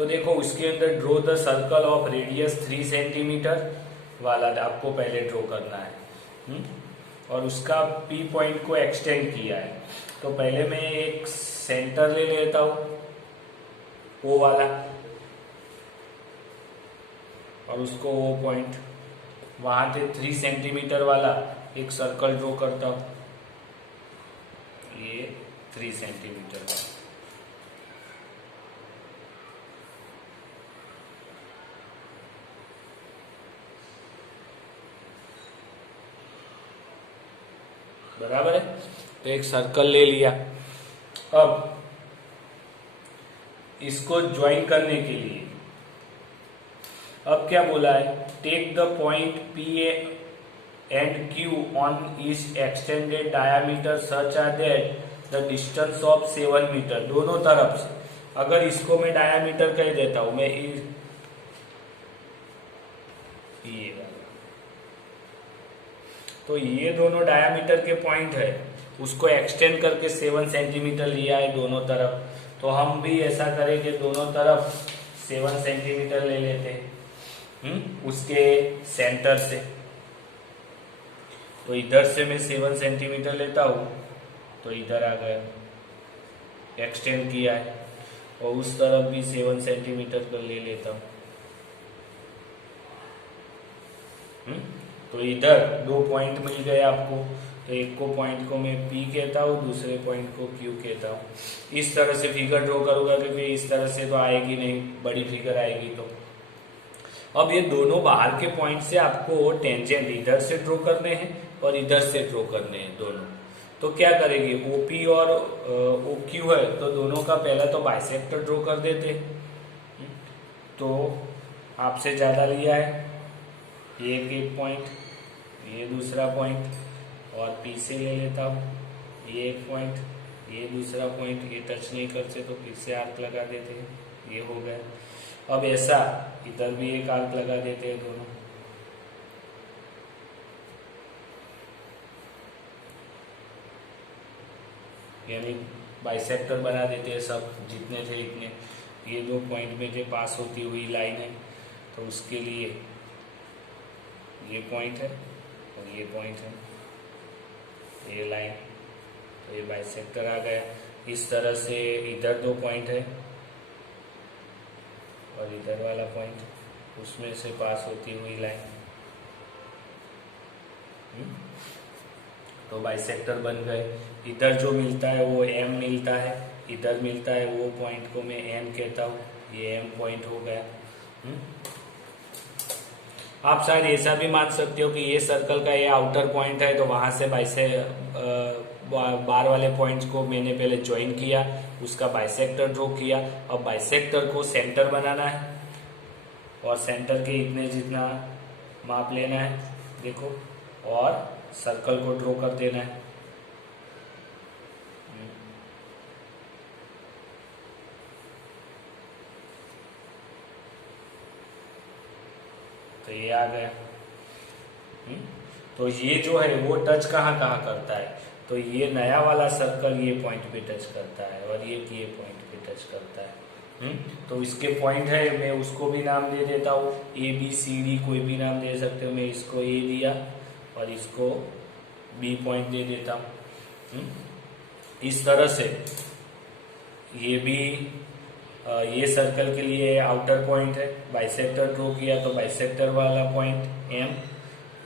तो देखो उसके अंदर draw the circle of radius 3 centimetre वाला आपको पहले ड्रॉ करना है। और उसका पी पॉइंट को एक्सटेंड किया है। तो पहले मैं एक सेंटर ले लेता हूं ओ वाला, और उसको ओ पॉइंट वहां से 3 सेंटीमीटर वाला एक सर्कल ड्रॉ करता हूं, ये 3 सेंटीमीटर का। बराबर है, तो एक सर्कल ले लिया। अब इसको ज्वाइन करने के लिए अब क्या बोला है, take the point p and q on each extended diameter such are that the distance of 7 metre दोनों तरफ से। अगर इसको मैं डायामीटर कह देता हूं, मैं ये तो ये दोनों डायामीटर के पॉइंट है, उसको एक्सटेंड करके 7 सेंटीमीटर लिया है दोनों तरफ। तो हम भी ऐसा करेंगे, दोनों तरफ 7 सेंटीमीटर ले लेते हैं उसके सेंटर से। तो इधर से मैं 7 सेंटीमीटर लेता हूं, तो इधर आ गया, एक्सटेंड किया है। और उस तरफ भी 7 सेंटीमीटर पर ले लेता हूं। तो इधर 2 पॉइंट मिल गए आपको। तो एक को पॉइंट को मैं P कहता हूँ, दूसरे पॉइंट को Q कहता हूँ। इस तरह से फिगर ड्रॉ करूंगा, क्योंकि इस तरह से तो आएगी नहीं, बड़ी फिगर आएगी। तो अब ये दोनों बाहर के पॉइंट से आपको टेंजेंट इधर से ड्रॉ करने हैं और इधर से ड्रॉ करने हैं दोनों। तो क्या करेंगे, OP और OQ है, तो दोनों का पहला तो बाइसेक्टर ड्रॉ कर देते हैं। तो आपसे ज्यादा लिया है, एक पॉइंट, ये दूसरा पॉइंट, और P से ले लेता हूँ, ये एक पॉइंट, ये दूसरा पॉइंट, ये टच नहीं करते तो फिर से आर्क लगा देते हैं, ये हो गया। अब ऐसा इधर भी एक आर्क लगा देते हैं दोनों। यानी बाइसेक्टर बना देते हैं सब, जितने थे इतने। ये 2 पॉइंट में जो पास होती हुई लाइन है, तो उसके लिए ये पॉइंट है और ये पॉइंट है, ये लाइन, तो ये बाइसेक्टर आ गया। इस तरह से इधर 2 पॉइंट है और इधर वाला पॉइंट, उसमें से पास होती हुई लाइन, तो बाइसेक्टर बन गए। इधर जो मिलता है वो M मिलता है, इधर मिलता है वो पॉइंट को मैं N कहता हूँ, ये M पॉइंट हो गया। आप शायद ऐसा भी मान सकते हो कि ये सर्कल का ये आउटर पॉइंट है, तो वहां से बार वाले पॉइंट्स को मैंने पहले ज्वाइन किया, उसका बाइसेक्टर ड्रॉ किया। अब बाइसेक्टर को सेंटर बनाना है और सेंटर के इतने जितना माप लेना है, देखो, और सर्कल को ड्रॉ कर देना है। तो ये आ गया। तो ये जो है वो टच कहाँ कहाँ करता है, तो ये नया वाला सर्कल ये पॉइंट पे टच करता है और ये पॉइंट पे टच करता है। तो इसके पॉइंट है, मैं उसको भी नाम दे देता हूँ, ABCD कोई भी नाम दे सकते हो। मैं इसको A दिया और इसको B पॉइंट दे देता हूँ। इस तरह से ये भी ये सर्कल के लिए आउटर पॉइंट है, बाइसेक्टर ड्रॉ किया तो बाइसेक्टर वाला पॉइंट M,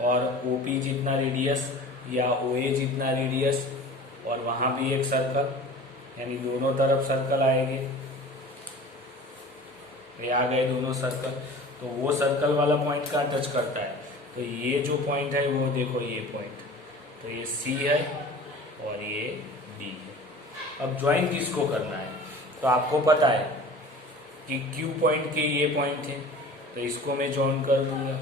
और OP जितना रेडियस या OA जितना रेडियस, और वहां भी एक सर्कल, यानी दोनों तरफ सर्कल आएंगे। ये आ गए दोनों सर्कल। तो वो सर्कल वाला पॉइंट कहाँ टच करता है, तो ये जो पॉइंट है वो देखो, ये पॉइंट, तो ये C है और ये D है। अब ज्वाइन किसको करना है, तो आपको पता है कि Q पॉइंट के ये पॉइंट है, तो इसको मैं ज्वाइन कर दूंगा।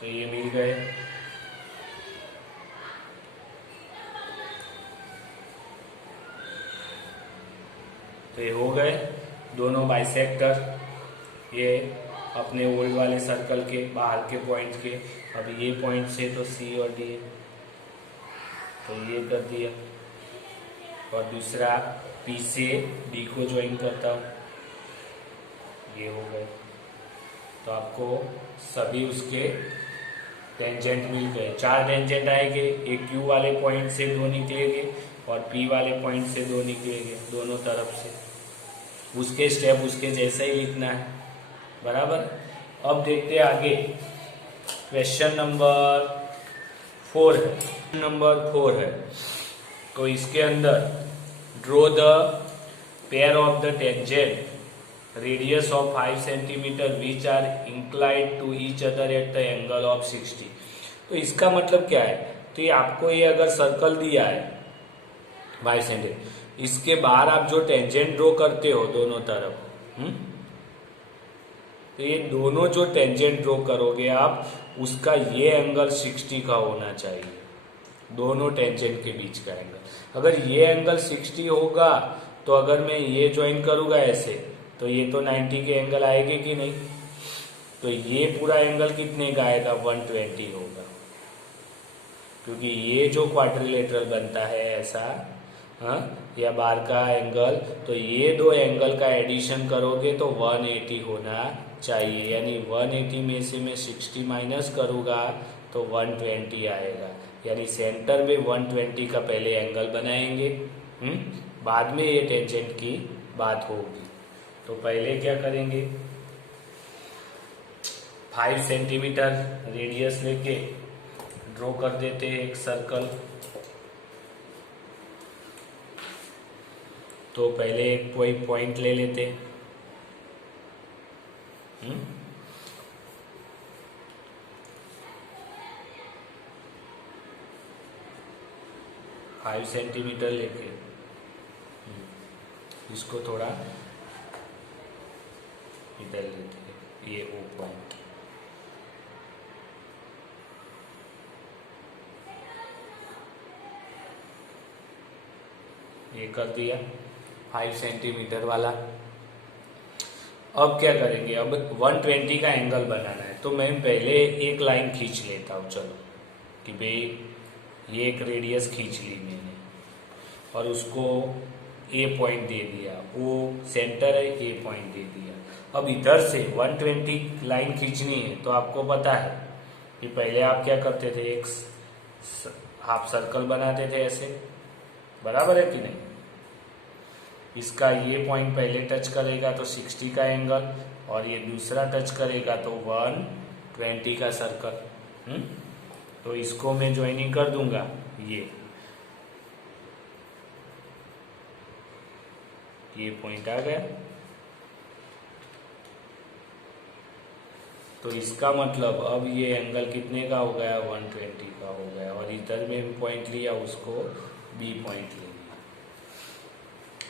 तो ये मिल गए। तो ये हो गए दोनों बाइसेक्टर, ये अपने ओल्ड वाले सर्कल के बाहर के पॉइंट के। अब ये पॉइंट से तो C और D है। तो ये कर दिया। और दूसरा पी से डी को ज्वाइन करता हूँ, ये हो गए। तो आपको सभी उसके टेंजेंट मिल गए। 4 टेंजेंट आएंगे, एक क्यू वाले पॉइंट से 2 निकलेंगे और पी वाले पॉइंट से 2 निकलेंगे, दोनों तरफ से। उसके स्टेप उसके जैसा ही लिखना है, बराबर। अब देखते हैं आगे। क्वेश्चन नंबर 4 है। नंबर 4 है, तो इसके अंदर draw the pair of the tangent radius of 5 centimetre which are inclined to each other at the angle of 60। तो इसका मतलब क्या है? तो ये आपको ये अगर सर्कल दिया है 5 सेंटीमीटर, इसके बाहर आप जो टेंजेंट ड्रॉ करते हो दोनों तरफ, तो ये दोनों जो टेंजेंट ड्रॉ करोगे आप, उसका ये एंगल 60 का होना चाहिए, दोनों टेंजेंट के बीच का एंगल। अगर ये एंगल 60 होगा तो अगर मैं ये ज्वाइन करूंगा ऐसे, तो ये तो 90 के एंगल आएंगे कि नहीं? तो ये पूरा एंगल कितने का आएगा? 120 होगा, क्योंकि ये जो क्वाड्रिलेटरल बनता है ऐसा, हाँ, या बार का एंगल, तो ये दो एंगल का एडिशन करोगे तो 180 होना चाहिए। यानी 180 में से मैं 60 माइनस करूँगा तो 120 आएगा। यानी सेंटर में 120 का पहले एंगल बनाएंगे, बाद में ये टेंजेंट की बात होगी। तो पहले क्या करेंगे, 5 सेंटीमीटर रेडियस लेके ड्रॉ कर देते हैं एक सर्कल। तो पहले एक कोई पॉइंट ले लेते हैं, 5 सेंटीमीटर लेके इसको थोड़ा इधर लेते हैं, ये ओ पॉइंट। ये कर दिया 5 सेंटीमीटर वाला। अब क्या करेंगे, अब 120 का एंगल बनाना है। तो मैं पहले एक लाइन खींच लेता हूँ, चलो, कि भाई ये एक रेडियस खींच ली मैंने और उसको ए पॉइंट दे दिया, वो सेंटर है, ए पॉइंट दे दिया। अब इधर से 120 लाइन खींचनी है, तो आपको पता है कि पहले आप क्या करते थे, एक हाफ सर्कल बनाते थे ऐसे, बराबर है कि नहीं? इसका ये पॉइंट पहले टच करेगा तो 60 का एंगल, और ये दूसरा टच करेगा तो 120 का सर्कल। तो इसको मैं ज्वाइनिंग कर दूंगा, ये पॉइंट आ गया। तो इसका मतलब अब ये एंगल कितने का हो गया? 120 का हो गया। और इधर में पॉइंट लिया, उसको बी पॉइंट ले लिया।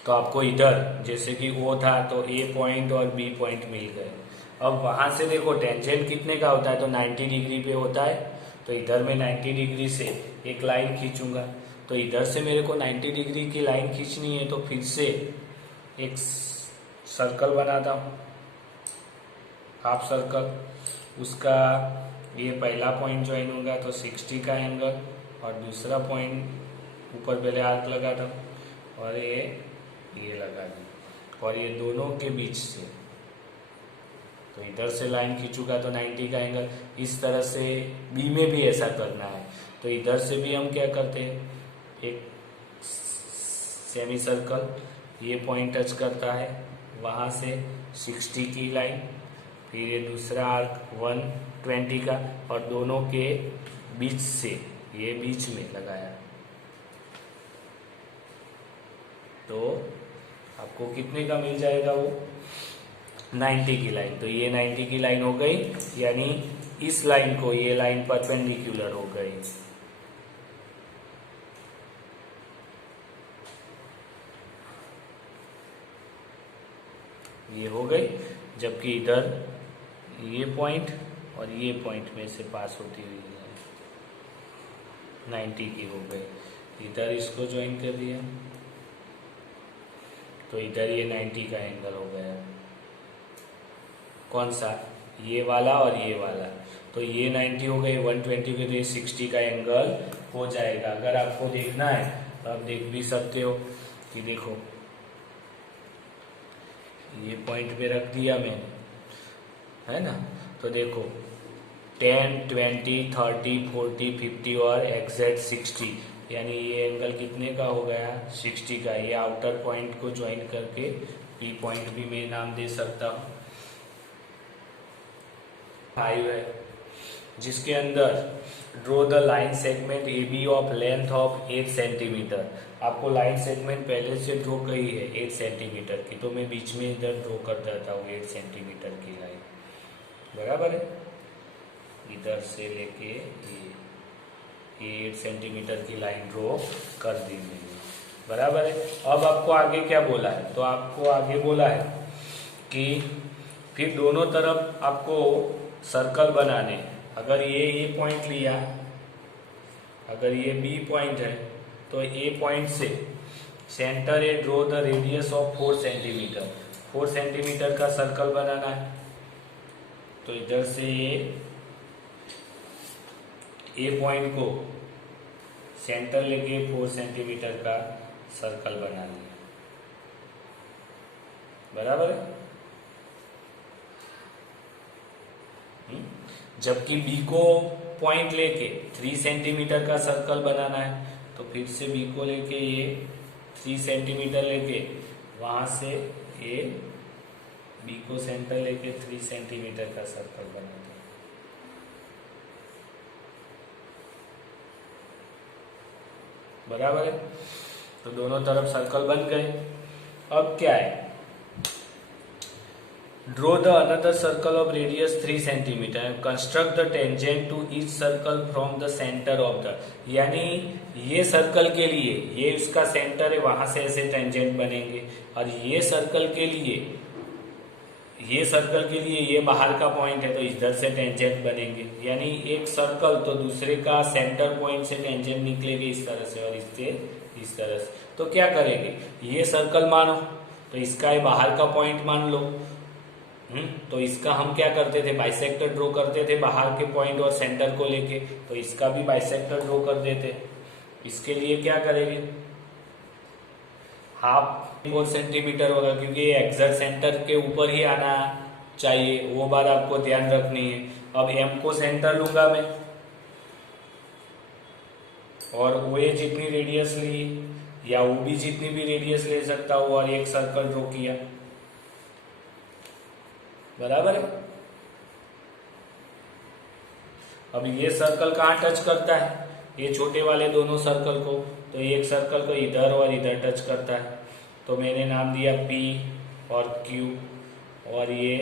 तो आपको इधर जैसे कि ओ था तो ए पॉइंट और बी पॉइंट मिल गए। अब वहां से देखो टेंजेंट कितने का होता है, तो 90 डिग्री पे होता है। तो इधर मैं 90 डिग्री से एक लाइन खींचूंगा। तो इधर से मेरे को 90 डिग्री की लाइन खींचनी है, तो फिर से एक सर्कल बनाता हूँ, हाफ सर्कल। उसका ये पहला पॉइंट ज्वाइन होगा तो 60 का एंगल, और दूसरा पॉइंट ऊपर पहले आर्क लगाता हूँ और ये लगा दी, और ये दोनों के बीच से, तो इधर से लाइन खींचूंगा तो 90 का एंगल। इस तरह से बी में भी ऐसा करना है। तो इधर से भी हम क्या करते हैं, एक सेमी सर्कल, ये पॉइंट टच करता है, वहाँ से 60 की लाइन, फिर ये दूसरा आर्क 120 का, और दोनों के बीच से ये बीच में लगाया। तो आपको कितने का मिल जाएगा? वो 90 की लाइन। तो ये 90 की लाइन हो गई, यानी इस लाइन को ये लाइन परपेंडिकुलर हो गई। ये हो गई, जबकि इधर ये पॉइंट और ये पॉइंट में से पास होती हुई है 90 की हो गई। इधर इसको ज्वाइन कर दिया, तो इधर ये 90 का एंगल हो गया। कौन सा? ये वाला और ये वाला। तो ये 90 हो गई, 120 के लिए 60 का एंगल हो जाएगा। अगर आपको देखना है तो आप देख भी सकते हो कि देखो ये पॉइंट पे रख दिया मैंने, है ना। तो देखो 10, 20, 30, 40, 50 और एग्जैक्ट 60, यानी ये एंगल कितने का हो गया 60 का। ये आउटर पॉइंट को ज्वाइन करके पी पॉइंट भी मैं नाम दे सकता हूँ। 5 है जिसके अंदर draw the line segment a b of length of 8 centimetre. आपको लाइन सेगमेंट पहले से ड्रॉ करी है 8 सेंटीमीटर की, तो मैं बीच में इधर ड्रॉ कर देता हूँ 8 सेंटीमीटर की लाइन, बराबर है। इधर से लेके ये 8 सेंटीमीटर की लाइन ड्रॉ कर दी मैंने, बराबर है। अब आपको आगे क्या बोला है, तो आपको आगे बोला है कि फिर दोनों तरफ आपको सर्कल बनाने हैं। अगर ये ए पॉइंट लिया, अगर ये बी पॉइंट है, तो ए पॉइंट से centre A draw the radius of 4 centimetre. 4 centimetre का सर्कल बनाना है, तो इधर से ए पॉइंट को सेंटर लेके 4 सेंटीमीटर का सर्कल बना लिया, बराबर है। जबकि बी को पॉइंट लेके 3 सेंटीमीटर का सर्कल बनाना है, तो फिर से बी को लेके ये 3 सेंटीमीटर लेके वहां से ये बी को सेंटर लेके 3 सेंटीमीटर का सर्कल बनाते हैं, बराबर है। तो दोनों तरफ सर्कल बन गए। अब क्या है, draw the another circle of radius 3 centimetre and construct the tangent to each circle from the centre of the, यानी ये सर्कल के लिए ये इसका सेंटर है, वहां से ऐसे टेंजेंट बनेंगे। और ये सर्कल के लिए ये बाहर का पॉइंट है, तो इधर से टेंजेंट बनेंगे। यानी एक सर्कल तो दूसरे का सेंटर पॉइंट से टेंजेंट निकलेगी इस तरह से और इससे इस तरह से। तो क्या करेंगे, ये सर्कल मानो तो इसका ये बाहर का पॉइंट मान लो। तो इसका हम क्या करते थे, बाइसेक्टर ड्रॉ करते थे बाहर के पॉइंट और सेंटर को लेके, तो इसका भी बाइसेक्टर ड्रॉ कर देते। इसके लिए क्या करेंगे, हाफ 4 सेंटीमीटर होगा, क्योंकि ये एग्जैक्ट सेंटर के ऊपर ही आना चाहिए, वो बात आपको ध्यान रखनी है। अब एम को सेंटर लूंगा मैं और ओ ए जितनी रेडियस ली या ओ बी जितनी भी रेडियस ले सकता हूँ और एक सर्कल ड्रॉ किया, बराबर है। अब ये सर्कल कहाँ टच करता है, ये छोटे वाले दोनों सर्कल को, तो एक सर्कल को इधर और इधर टच करता है, तो मैंने नाम दिया P और Q, और ये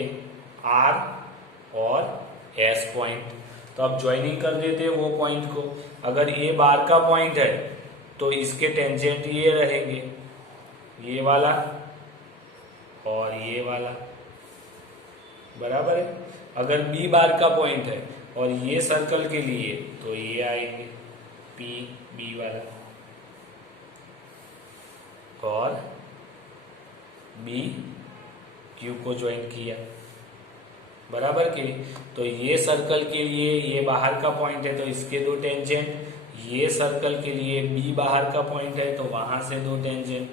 R और S पॉइंट। तो अब ज्वाइनिंग कर देते हैं वो पॉइंट को। अगर ये बार का पॉइंट है तो इसके टेंजेंट ये रहेंगे, ये वाला और ये वाला, बराबर है। अगर बी बार का पॉइंट है और ये सर्कल के लिए तो ये आएंगे पी बी वाला और बी क्यू को ज्वाइन किया, बराबर के। तो ये सर्कल के लिए ये बाहर का पॉइंट है तो इसके 2 टेंजेंट, ये सर्कल के लिए बी बाहर का पॉइंट है तो वहां से 2 टेंजेंट,